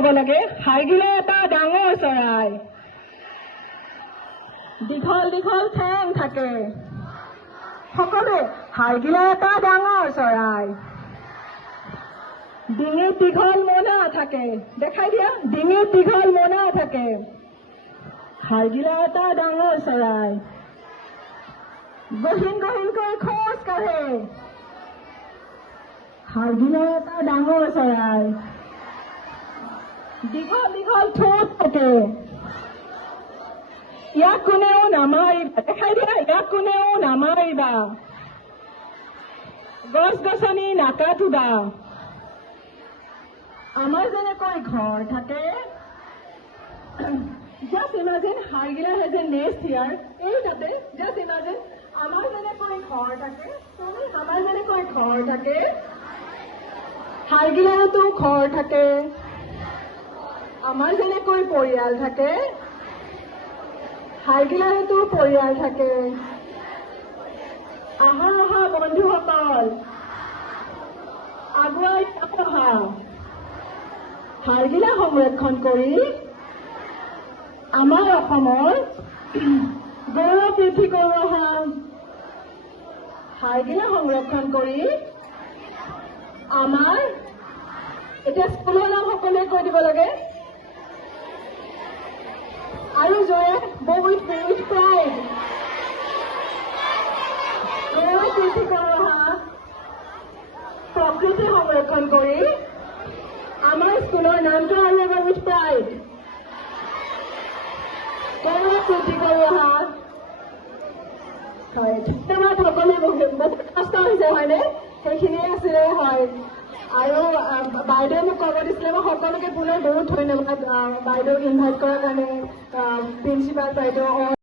যাব লাগে হাইগিলা এটা ডাঙৰ চৰাই দীঘল দীঘল ঠেং থাকে সকলোৱে হাইগিলা এটা ডাঙৰ চৰাই ডিঙিত দীঘল মনা থাকে দেখাই দিয়া ডিঙিত দীঘল মনা থাকে হাইগিলা এটা ডাঙৰ চৰাই গহীন গহীনকৈ খোজ কাঢ়ে হাইগিলা এটা ডাঙৰ চৰাই দীঘল দীঘল ঠোঁট থাকে ইয়াক কোনেও নামাৰিবা দেখাই দিয়া ইয়াক কোনেও নামাৰিবা গছ গছনি নাকাটিবা আমাৰ যেনেকৈ ঘৰ থাকে just imagine হাইগিলা has a nest here এই তাতে just imagine আমাৰ যেনেকৈ ঘৰ থাকে আমাৰ যেনেকৈ ঘৰ থাকে হাইগিলাতো ঘৰ থাকে আমাৰ যেনেকৈ পৰিয়াল থাকে হাইগিলাতো পৰিয়াল থাকে আহা আহা বন্ধুসকল আগুৱাই আহা হাইগিলা সংৰক্ষণ কৰি আমাৰ অসমৰ গৌৰৱ বৃদ্ধি কৰোঁ আহা হাইগিলা সংৰক্ষণ কৰি আমাৰ এতিয়া স্কুলৰ নাম সকলোৱে কৈ দিব লাগে আৰু জয়ে with pride গৌৰৱ বৃদ্ধি কৰোঁ আহা প্ৰকৃতি সংৰক্ষণ কৰি আমাৰ স্কুলৰ নামটো আৰু এবাৰ with pride গৌৰৱ বৃদ্ধি কৰোঁ আহা হয় ধন্যবাদ সকলোৱে বহুত কষ্ট হৈছে হয়নে সেইখিনিয়ে আছিলে হয় আৰু বাইদেৱে মোক ক'ব দিছিলে মই সকলোকে পুনৰ বহুত ধন্যবাদ বাইদেউক ইনভাইট কৰাৰ কাৰণে প্ৰিন্সিপাল বাইদেউ